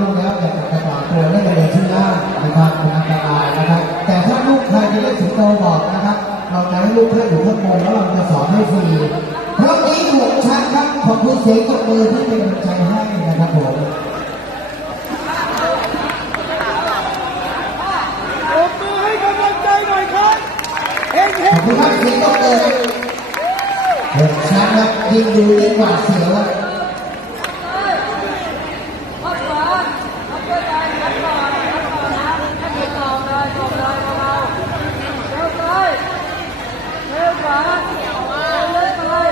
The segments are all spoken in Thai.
หูฟังดูแล้วอยากจะกระต่ายตัวได้เลยชื่อล่างนะครับเป็นอันตรายนะครับ แต่ถ้าลูกใครจะได้สิงโตบอกนะครับ เราจะให้ลูกเพื่อนอยู่ข้างบนแล้วเราจะสอนให้ฟรีเพราะนี้หกชั้นครับขอบคุณเสียงตบมือที่เป็นกำลังใจให้นะครับผมปรบมือให้กำลังใจหน่อยครับเฮงเฮของบคุณครับเสียงตบมือหกชั้นครับยิ่งดูยิ่งหวาดเสียวอะ พักขวาพักเพื่อใจพักก่อนพักก่อนนะให้ไปต่อเลยต่อเลยเบาๆเร็วเลยเร็วขวาเร็วเลย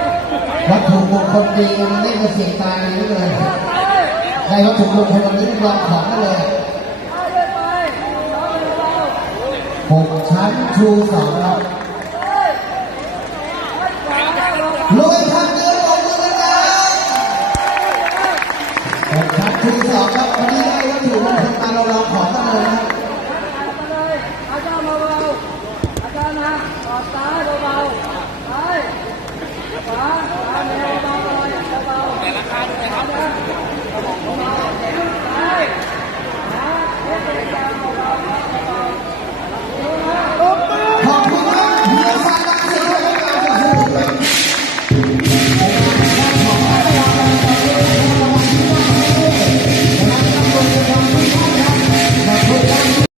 วัตถุมงคลดีมันเล่นกับเสียงตายดีเลือเกินได้วัตถุมงคลวันนี้ลองของเลยหกชั้นชูสองครับขวาเบารวยทันเดียวลงมือกันนะหกชั้นชูสองครับวันนี้ได้วัตถุมงคลมาเราลองของกันเลยนะอาจารย์เบาๆอาจารย์นะกอดซ้ายเบาๆไปขวา